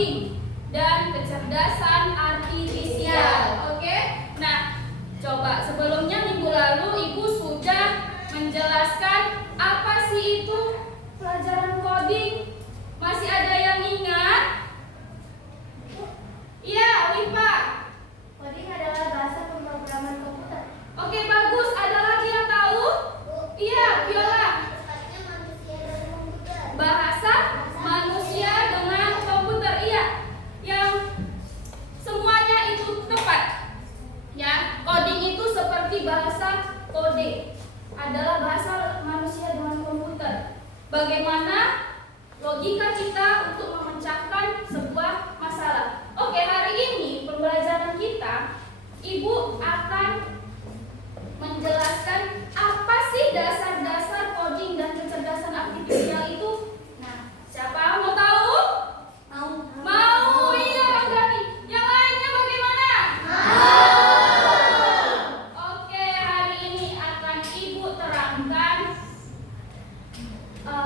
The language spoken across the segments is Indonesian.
coding dan kecerdasan artifisial. Oke? Nah, coba sebelumnya minggu lalu Ibu sudah menjelaskan apa sih itu pelajaran coding. Masih ada yang ingat? Iya, Wipa. Coding adalah bahasa pemrograman komputer. Oke, bagus. Ada lagi yang tahu? Iya, Viola. Bahasa manusia dengan komputer. Iya, yang semuanya itu tepat. Ya, coding itu seperti bahasa kode. Adalah bahasa manusia dengan komputer. Bagaimana logika kita untuk memecahkan sebuah masalah. Oke, hari ini pembelajaran kita, Ibu akan menjelaskan apa sih dasar-dasar coding dan kecerdasan artifisial itu. Nah, siapa mau tahu? Mau? Iya, Ranggani. Yang lainnya bagaimana? Oke, hari ini akan Ibu terangkan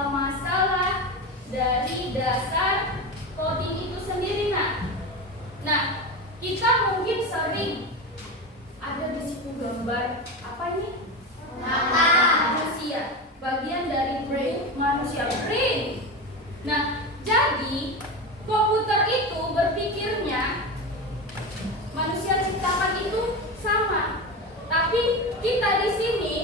masalah dari dasar coding itu sendiri. Nah, kita mungkin sering ada di situ gambar apa ini? Manusia, bagian dari brain manusia, brain. Nah, jadi komputer itu berpikirnya manusia ciptakan itu sama. Tapi kita di sini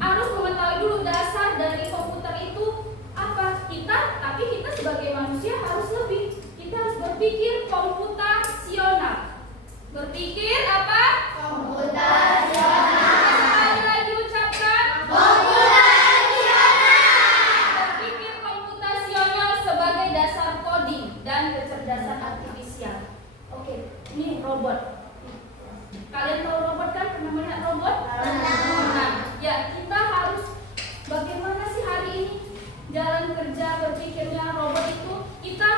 harus mengetahui dulu dasar dari komputer itu apa. Tapi kita sebagai manusia harus lebih. Kita harus berpikir komputasional. Berpikir apa? Komputasional. Sekali lagi ucapkan. Komputasional. Berpikir komputasional sebagai dasar coding dan kecerdasan artifisial. Oke, ini robot. Kalian tahu robot kan? Pernah melihat robot? Nah, ya kita harus bagaimana sih hari ini jalan kerja berpikirnya robot itu? Kita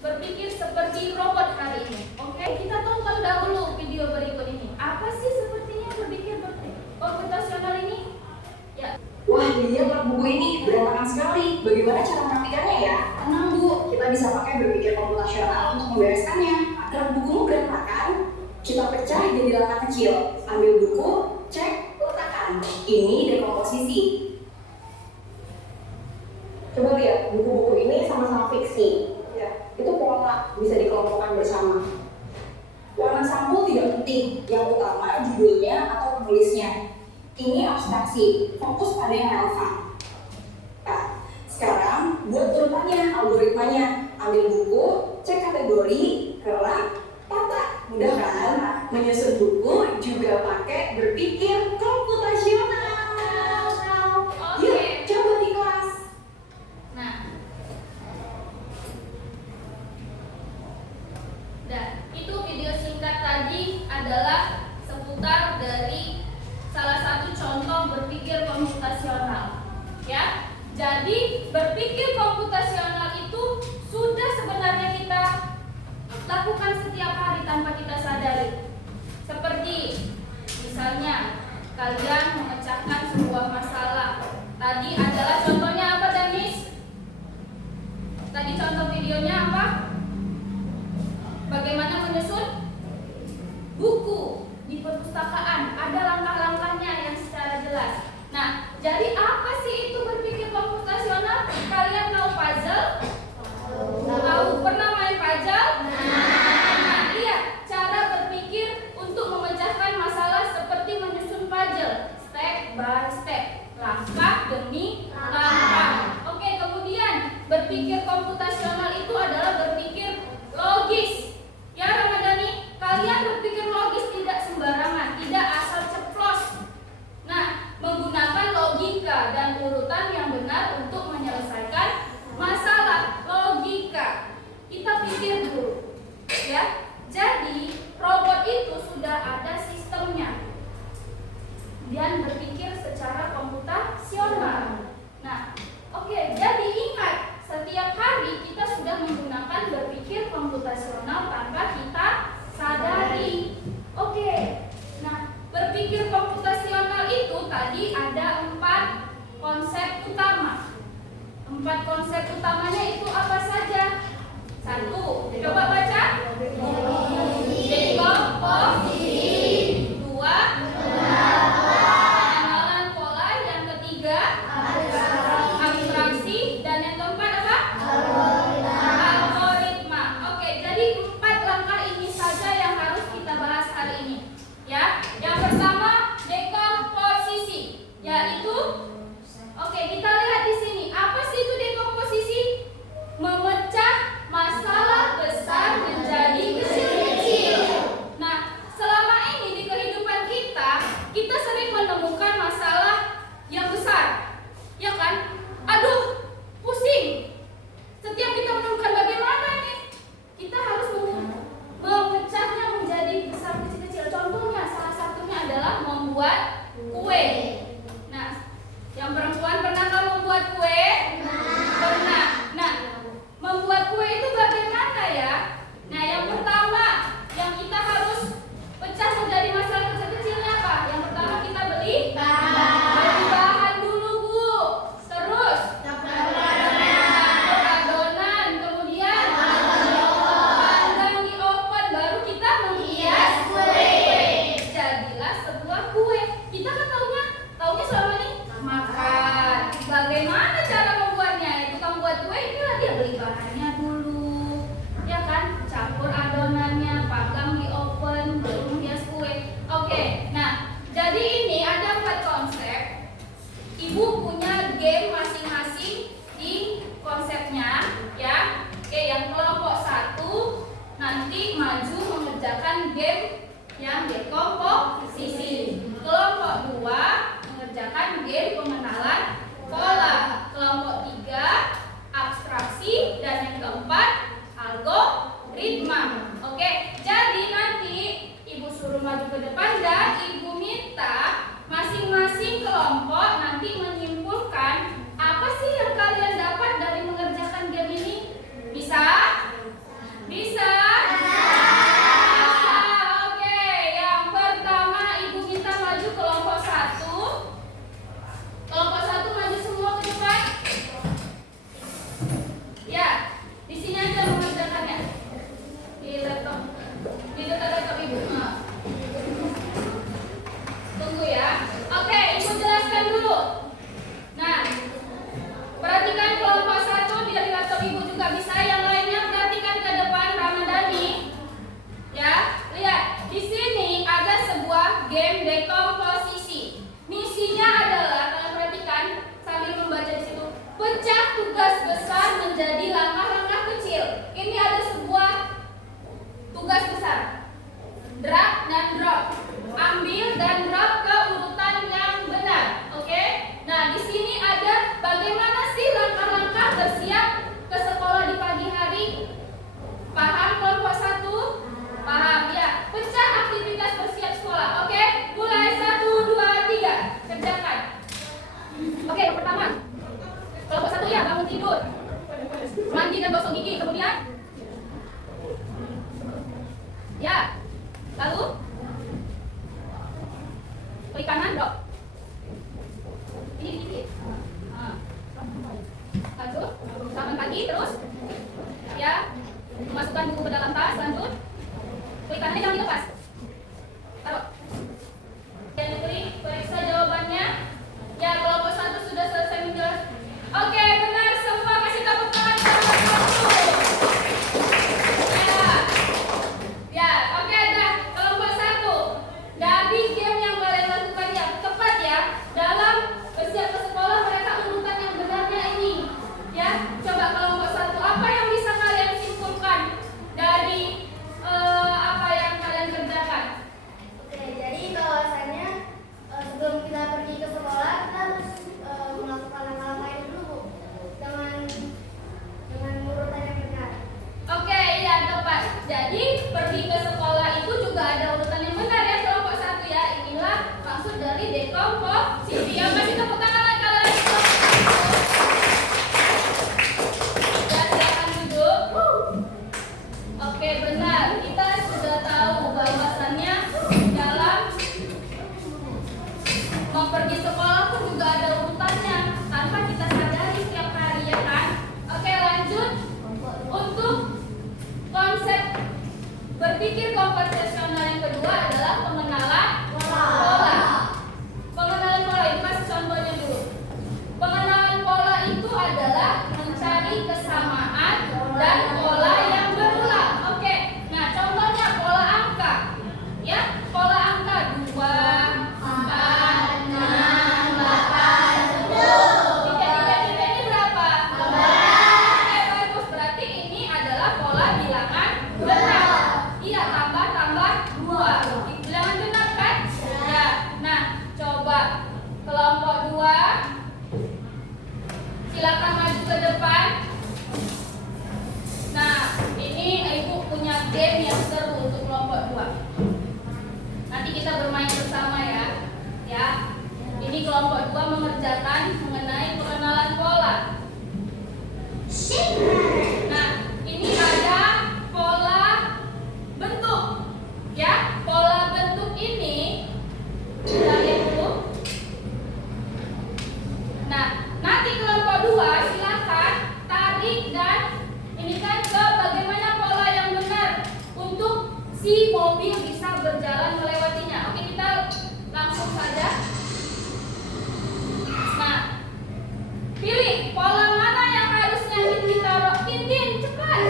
berpikir seperti robot hari ini. Oke, kita tonton dahulu video berikut ini. Apa sih sepertinya berpikir komputasional ini? Ya. Wah, jadinya buat buku ini berantakan sekali. Bagaimana cara merapikannya ya? Tenang Bu, kita bisa pakai berpikir komputasional untuk membereskannya. Agar bukumu berantakan, kita pecah jadi langkah kecil. Ambil buku, cek, letakkan. Ini dekomposisi. Coba lihat, buku-buku ini sama-sama fiksi. Ya, itu pola bisa dikelompokkan bersama. Warna sampul tidak penting, yang utama judulnya atau penulisnya. Ini abstraksi, fokus pada yang relevan. Nah, sekarang buat urutannya, algoritmanya. Ambil buku, cek kategori, kerap, tata. Mudah kan? Menyusun buku juga pakai berpikir komputasional. Yuk, coba di kelas. Nah, itu video singkat tadi adalah seputar dari salah satu contoh berpikir komputasional. Ya, jadi berpikir komputasional itu sudah sebenarnya kita lakukan setiap hari tanpa kita sadari. Seperti misalnya kalian memecahkan sebuah masalah. Tadi adalah contohnya apa, Danis? Tadi contoh videonya apa? Bagaimana menyusun buku di perpustakaan. Ada langkah-langkahnya yang secara jelas. Nah, jadi apa sih itu berpikir komputasional? Kalian tahu puzzle? Tahu? Pernah main puzzle? Nah, iya. Cara berpikir untuk memecahkan masalah seperti menyusun puzzle. Step by step. Langkah demi langkah. Oke, kemudian berpikir komputasional itu adalah berpikir logis. Ya, Ramadhani, kalian berpikir logis tidak sembarangan, tidak asal ceplos. Nah, menggunakan logika dan urutan yang benar untuk menyelesaikan masalah. Logika. Kita pikir dulu. Ya. Jadi, robot itu sudah ada sistemnya. Dan berpikir secara komputasional. Nah, oke, jadi ingat, setiap hari kita sudah menggunakan berpikir komputasional tanpa kita sadari. Oke, nah berpikir komputasional itu tadi ada 4 konsep utama. 4 konsep utamanya itu apa saja? 1, coba baca. mengerjakan game yang dekomposisi. Kelompok 2 mengerjakan game pengenalan pola. Kelompok 3 abstraksi, dan yang keempat algoritma. Oke, jadi nanti Ibu suruh maju ke depan dan Ibu minta masing-masing kelompok nanti menyimpulkan apa sih yang kalian dapat dari mengerjakan game ini. Bisa? Bisa? Bisa. Oke, yang pertama Ibu minta maju kelompok 1. Kelompok 1 maju semua ke depan. Ya, di sini aja mengerjakannya. Di laptop. Di dekat laptop Ibu. Tunggu ya. Oke, Ibu jelaskan dulu. Nah, perhatikan kelompok 1 dari laptop Ibu juga bisa. Yang lainnya perhatikan ke depan Ramadhani. Ya, lihat. Di sini ada sebuah game dekomposisi. Misinya adalah, kalian perhatikan sambil membaca di situ, pecah tugas besar menjadi langkah-langkah kecil. Ini ada sebuah tugas besar. Drag dan drop. Ambil dan drop ke urutan yang benar. Oke? Nah, di sini ada bagaimana sih langkah-langkah bersiap ke sekolah di pagi hari. Paham kelompok 1? Paham ya. Pecah aktivitas bersiap sekolah. Oke? Mulai 1, 2, 3. Kerjakan. Oke, yang pertama. Kelompok 1 ya, bangun tidur. Mandi dan gosok gigi. Kemudian ya. Lalu klik kanan, drop. Ini dikit. Lanjut. Selamat pagi, terus. Ya. Masukkan buku ke dalam tas, lanjut. Klik kanan, jangan dilepas. Taruh. Dan klik, periksa jawabannya. Ya, kelompok 1 sudah selesai menjelaskan. Oke, benar semua. Kasih tepuk tangan kelompok 1. Ya, oke, dah. Kelompok 1. Dari game yang kalian lakukan ya, tepat ya. Dalam bersiap ke sekolah mereka urutan yang benarnya ini. Ya, coba kelompok 1, apa yang bisa kalian simpulkan dari apa yang kalian kerjakan? Oke, jadi bahwasannya sebelum kita pergi ke sekolah kita harus melakukan langkah-langkah ini dulu dengan urutan yang benar. Oke, iya tepat. Jadi pergi ke sekolah itu juga ada urutan yang benar ya, kelompok 1 ya. Inilah maksud dari dekomposisi. Yang masih tepuk tangan lagi kalau lagi dan jangan duduk. Oke, benar. Kita sudah tahu bahwasannya dalam mau pergi sekolah pun juga ada urutannya tanpa kita sadari setiap hari ya kan. Oke, lanjut. Untuk konsep berpikir komputasional yang kedua adalah pengenalan pola. Pengenalan pola itu kasih contohnya dulu. Pengenalan pola itu adalah mencari kesamaan dan pola yang berulang. Oke, nah contohnya pola angka. Ya, pola angka 2, 4, 6, 8, 10. Tiga ini berapa? Oke, bagus. Berarti ini adalah pola bilangan genap. Iya, tambah 2. Bilangan genap kan? Ya. Nah, coba kelompok 2 silakan maju ke depan. Nah, ini Ibu punya game yang seru untuk kelompok 2. Nanti kita bermain bersama ya. Ya. Ini kelompok 2 mengerjakan mengenai pengenalan pola. Nah, ini ada pola bentuk. Ya, pola bentuk ini kita lihat dulu. Nah, nanti kelompok 2 silakan tarik dan ini kan ke bagaimana pola yang benar untuk si mobil bisa berjalan melewatinya. Oke, kita langsung saja. Nah, pilih pola mana yang harusnya ditaruh. Tintin, cepat.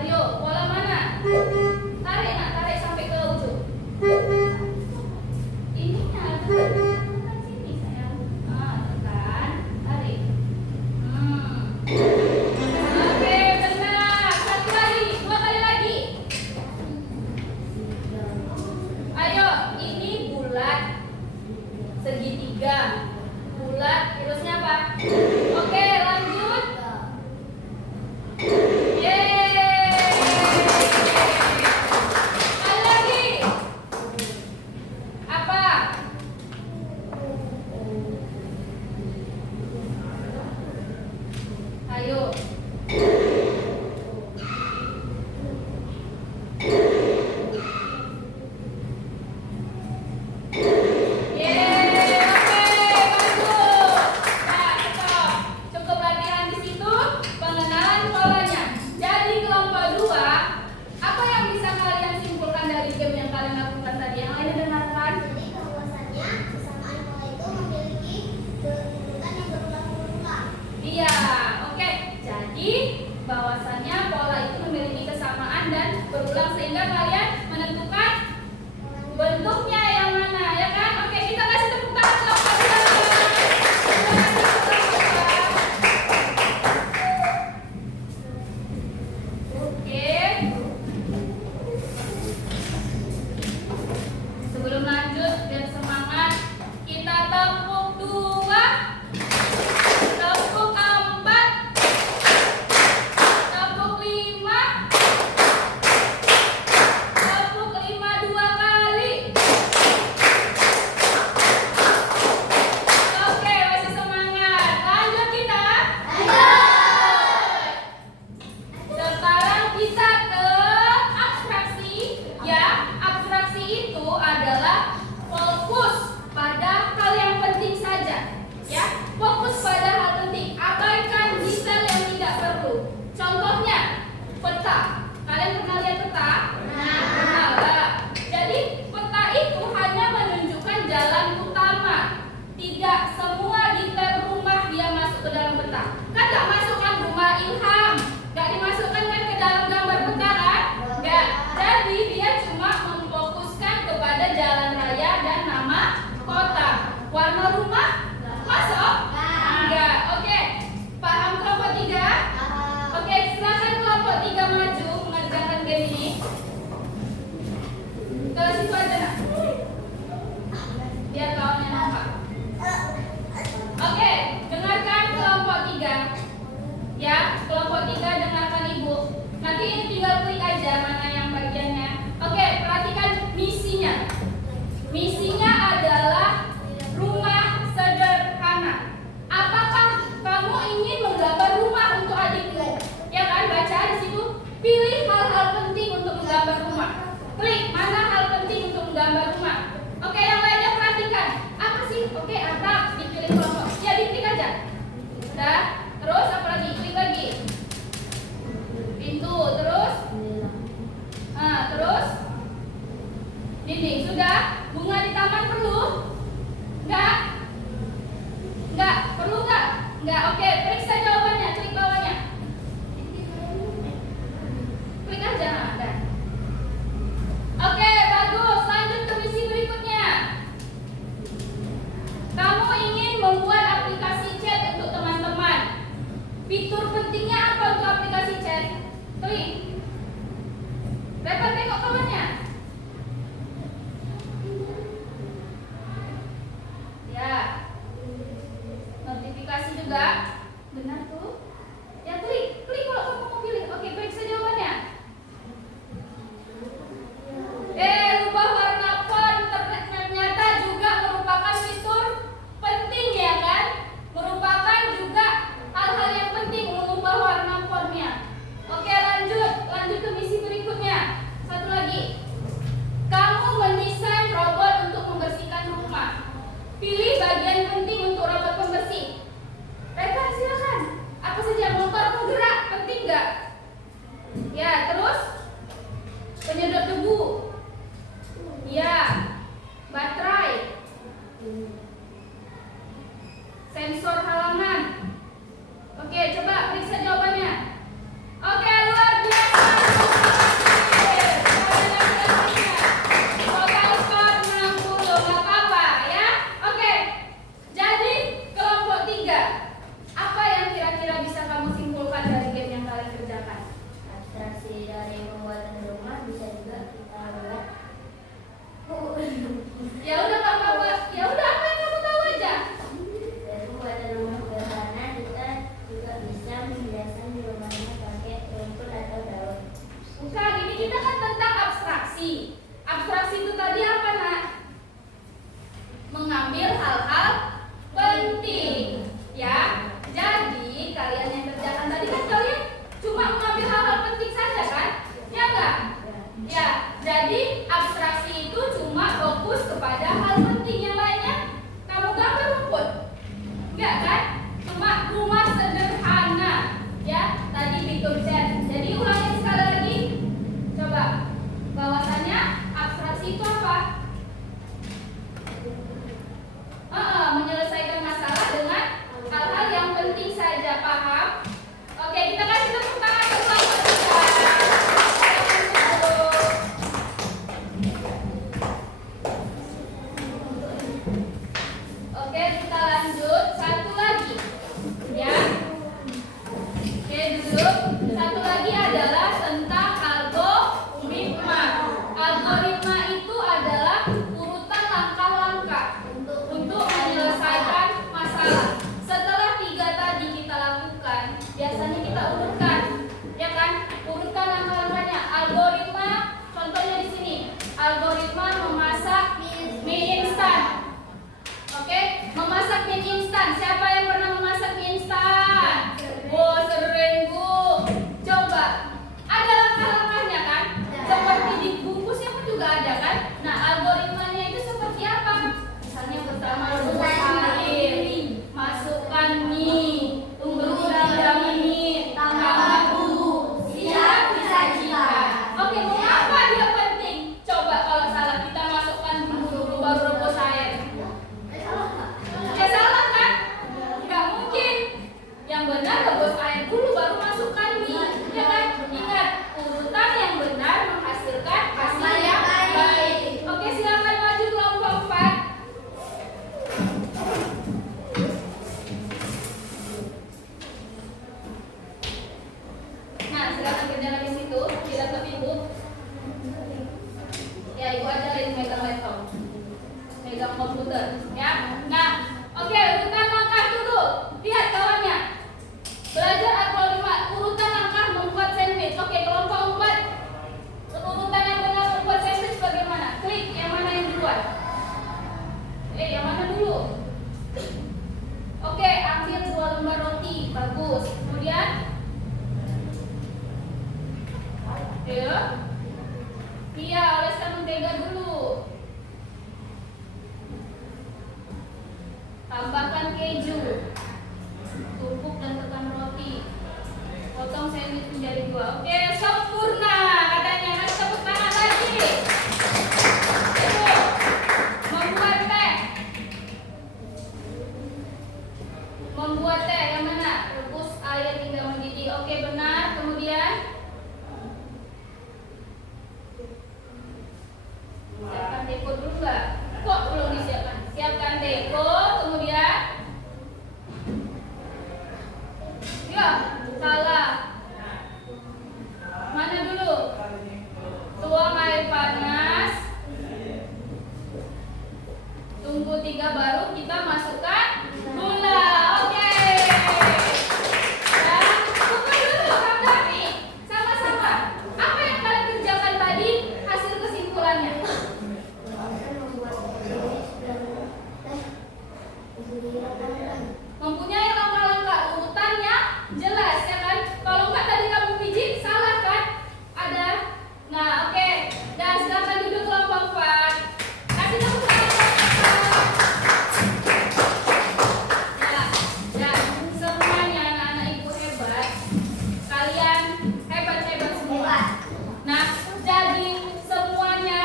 Ayo, pola mana? Tarik, nak, tarik sampai ke ujung. Ininya tekan sini sayang. Tekan, tarik. Oke, benar. 1 kali, 2 kali. bahwasannya pola itu memiliki kesamaan dan berulang sehingga kalian menentukan bentuknya yang mana, ya kan? Oke, kita kasih tepuk tangan untuk kalian. Oke. Sebelum lanjut biar semangat, kita tepuk 2, tepuk 4, tepuk 5, tepuk 5 2 kali. Oke, masih semangat. Lanjut kita. Sekarang kita ke abstraksi. Ya, abstraksi itu adalah fokus pada hal yang penting saja. Ya, fokus pada hal penting. Abaikan detail yang tidak perlu. Contohnya, peta. Kalian pernah lihat peta? Pernah nggak? Jadi peta itu hanya menunjukkan jalan utama. Tidak semua detail rumah dia masuk ke dalam peta. Kan nggak masukkan rumah Ilham, nggak dimasukkan kan ke dalam gambar peta kan? Nggak. Jadi dia cuma memfokuskan kepada jalan raya dan nama kota. Warna rumah masuk? Enggak. Oke. Paham kelompok 3? Oke, silakan kelompok 3 maju mengerjakan game ini. Ke situ aja nak. Biar kawannya nampak. Oke, dengarkan kelompok 3. Ya, kelompok 3 dengarkan ibu. Nanti ini tinggal klik aja mana yang bagiannya. Oke, perhatikan misinya. Misinya adalah rumah sederhana. Apakah kamu ingin menggambar rumah untuk adikmu? Ya kan, baca di situ. Pilih hal-hal penting untuk menggambar rumah. Klik mana hal penting untuk menggambar rumah. Oke, yang lainnya perhatikan. Apa sih? Oke, atap dipilih kelompok. Ya, diklik aja. Udah. Terus apa lagi? Klik lagi. Pintu, terus. Terus. Dinding, sudah. Bunga di taman perlu? Enggak? Enggak? Perlu enggak? Enggak. Oke, periksa jawabannya. Klik bawahnya. Klik aja. Nah, oke, bagus. Lanjut ke misi berikutnya. Kamu ingin membuat aplikasi chat untuk teman-teman. Fitur pentingnya apa untuk aplikasi chat? Klik. Dapat tengok kawannya. Ya. Notifikasi juga. Benar tuh. Ya, klik. Klik kalau kamu mau pilih. Oke, periksa jawabannya. Rubah warna font ternyata juga merupakan fitur penting, ya kan? Merupakan juga hal-hal yang penting mengubah warna fontnya. Oke, lanjut ke misi berikutnya. Satu lagi. Kamu mendesain robot untuk membersihkan rumah. Pilih bagian penting untuk robot pembersih. Reka, silakan. Apa saja, motor penggerak penting nggak? Ya, terus penyedot debu. Ya, baterai, sensor halaman. Oke, coba periksa jawabannya. Oke, luar biasa. Total skor 60, nggak apa-apa ya. Oke, jadi kelompok 3. Apa yang kira-kira bisa kamu simpulkan dari game yang kalian kerjakan? Abstraksi dari pembuatan rumah bisa juga kita buat. Ya udah nggak apa-apa. Ya udah, apa yang kamu tahu aja. Dari pembuatan rumah sederhana kita juga bisa menghiaskan di rumahnya pakai rumput atau daun. Bukan, ini kita kan tentang abstraksi. Abstraksi itu tadi apa, nak? Mengambil hal-hal penting. Ya, jadi kalian yang kerjakan tadi kan kalian cuma mengambil hal-hal penting saja kan? Ya enggak? Ya, jadi abstraksi itu cuma fokus kepada hal penting. Yang lainnya kamu gambar rumput. Enggak kan? Cuma rumah sederhana. Ya, tadi fitur chat. Jadi ulangi sekali lagi. Coba. Bahwasannya abstraksi itu apa? Menyelesaikan masalah dengan hal-hal yang penting saja. Paham? Oke, kita kasih tepuk tangan. masuk. Satu lagi adalah tentang algoritma. Algoritma itu adalah urutan langkah-langkah untuk menyelesaikan masalah. Setelah 3 tadi kita lakukan, biasanya kita urutkan, ya kan? Urutkan langkah-langkahnya. Algoritma, contohnya di sini. Algoritma memasak mie instan. Oke, memasak mie instan. Siapa yang pernah memasak mie instan? Oh, sering Bu. Coba, ada langkah-langkahnya kan? Seperti di bungkusnya pun juga ada kan? Nah, algoritmanya itu seperti apa? Misalnya pertama rebus air, masukkan mie, tunggu 3 menit, tambah bumbu, siap disajikan. Oke, mengapa dia penting? Coba kalau salah kita masukkan bumbu dulu baru rebus air. Ya salah kan? Nggak mungkin. Yang benar rebus air dulu baru masukkan mie, ya kan? Ingat, urutan yang benar menghasilkan hasil yang baik. Oke, silakan maju kelompok 4. Nah, silakan kerja lagi situ, tidak ke ibu. Ya, ibu ajarin megang laptop, megang komputer, ya. Nah, oke, urutan langkah dulu. Lihat kawannya. Belajar algoritma urutan langkah membuat sandwich. Oke, kelompok 4. Urutan yang benar membuat sandwich bagaimana? Klik yang mana yang duluan? Yang mana dulu? Oke, ambil 2 lembar roti. Bagus. Kemudian iya, oleskan mentega dulu. Tambahkan keju. Tumpuk dan tekan roti. Potong sandwich menjadi 2. Oke, sempurna katanya. Kasih tepuk tangan lagi. Membuat teh. Membuat teh yang mana? Rebus air hingga mendidih. Oke, benar. Kemudian siapkan teko dulu nggak? Kok belum disiapkan? Siapkan teko, kemudian ya, salah. Mana dulu? Tuang air panas. Tunggu 3 baru kita masukkan gula. Oke. Ya, tunggu dulu Kak Dani. Sama-sama. Apa yang kalian kerjakan tadi? Hasil kesimpulannya. Mempunyai langkah-langkah urutannya jelas, ya kan? Kalau enggak tadi kamu pijit salah kan? Ada. Nah, oke. Dan silakan duduk kelompok 4. Kasih tepuk tangan. Ya, dan semuanya anak-anak ibu hebat. Kalian hebat-hebat semua. Nah, jadi semuanya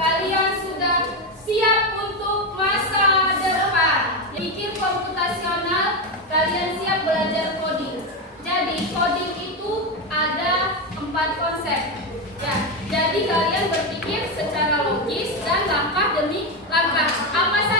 kalian sudah siap untuk masa depan. Pikir komputasional, kalian siap belajar coding. Jadi coding itu ada 4 konsep. Ya, jadi kalian berpikir secara logis dan langkah demi langkah. Apa saja